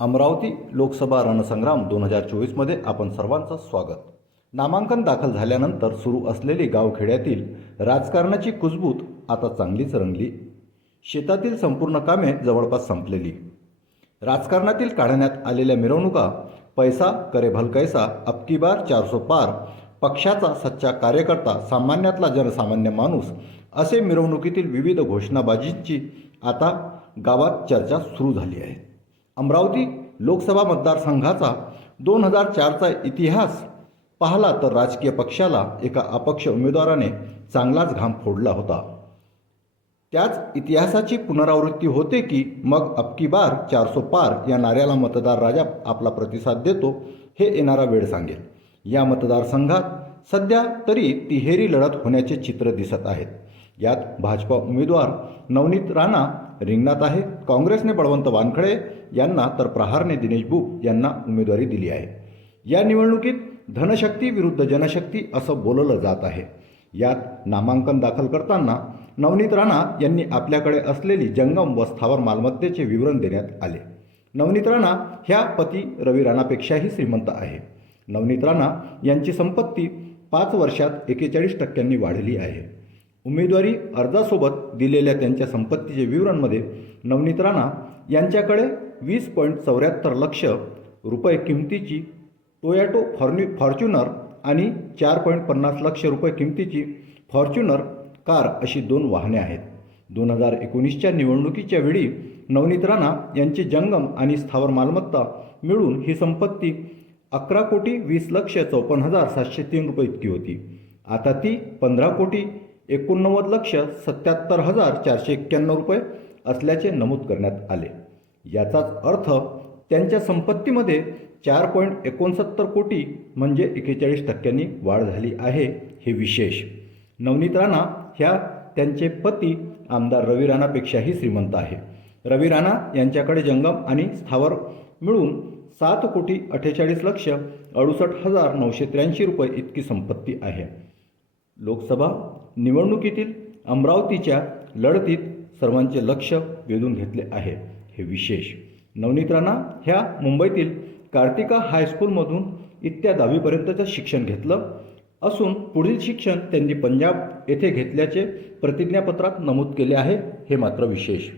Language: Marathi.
अमरावती लोकसभा रणसंग्राम 2024मध्ये आपण सर्वांचं स्वागत. नामांकन दाखल झाल्यानंतर सुरू असलेली गावखेड्यातील राजकारणाची कुजबूत आता चांगलीच रंगली. शेतातील संपूर्ण कामे जवळपास संपलेली. राजकारणातील काढण्यात आलेल्या मिरवणुका पैसा करे भलकैसा, अब की बार 400 पार, पक्षाचा सच्चा कार्यकर्ता, सामान्यातला जनसामान्य माणूस असे मिरवणुकीतील विविध घोषणाबाजींची आता गावात चर्चा सुरू झाली आहे. अमरावती लोकसभा मतदारसंघाचा 2004चा इतिहास पाहला तर राजकीय पक्षाला एका अपक्ष उमेदवाराने चांगलाच घाम फोडला होता. त्याच इतिहासाची पुनरावृत्ती होते की मग अब की बार 400 पार या नाऱ्याला मतदार राजा आपला प्रतिसाद देतो हे येणारा वेळ सांगेल. या मतदारसंघात सध्या तरी तिहेरी लढत होण्याचे चित्र दिसत आहेत. यात भाजपा उमेदवार नवनीत राणा रिंगणात आहे. काँग्रेसने बळवंत वानखडे यांना तर प्रहारने दिनेश बुक यांना उमेदवारी दिली आहे. या निवडणुकीत धनशक्ती विरुद्ध जनशक्ती असं बोललं जात आहे. यात नामांकन दाखल करताना नवनीत राणा यांनी आपल्याकडे असलेली जंगम व स्थावर मालमत्तेचे विवरण देण्यात आले. नवनीत राणा ह्या पती रवी राणापेक्षाही श्रीमंत आहे. नवनीत राणा यांची संपत्ती 5 वर्षात 41% वाढली आहे. उमेदवारी अर्जासोबत दिलेल्या त्यांच्या संपत्तीचे विवरणमध्ये नवनीत राणा यांच्याकडे 20.74 लक्ष रुपये किमतीची टोयोटा फॉर्च्युनर आणि 4.50 लक्ष रुपये किमतीची फॉर्च्युनर कार अशी 2 वाहने आहेत. 2019च्या निवडणुकीच्या वेळी नवनीत राणा यांची जंगम आणि स्थावर मालमत्ता मिळून ही संपत्ती 11,20,54,703 रुपये इतकी होती. आता ती 15,89,77,491 रुपये असल्याचे नमूद करण्यात आले. याचाच अर्थ त्यांच्या संपत्तीमध्ये 4.69 कोटी म्हणजे 41% वाढ झाली आहे. हे विशेष. नवनीत राणा ह्या त्यांचे पती आमदार रवी राणापेक्षाही श्रीमंत आहे. रवी राणा यांच्याकडे जंगम आणि स्थावर मिळून 7,48,68,983 रुपये इतकी संपत्ती आहे. लोकसभा निवडणुकीतील अमरावतीच्या लढतीत सर्वांचे लक्ष वेधून घेतले आहे. हे विशेष. नवनीत राणा ह्या मुंबईतील कार्तिका हायस्कूलमधून इयत्ता 10वीपर्यंतचं शिक्षण घेतलं असून पुढील शिक्षण त्यांनी पंजाब येथे घेतल्याचे प्रतिज्ञापत्रात नमूद केले आहे. हे मात्र विशेष.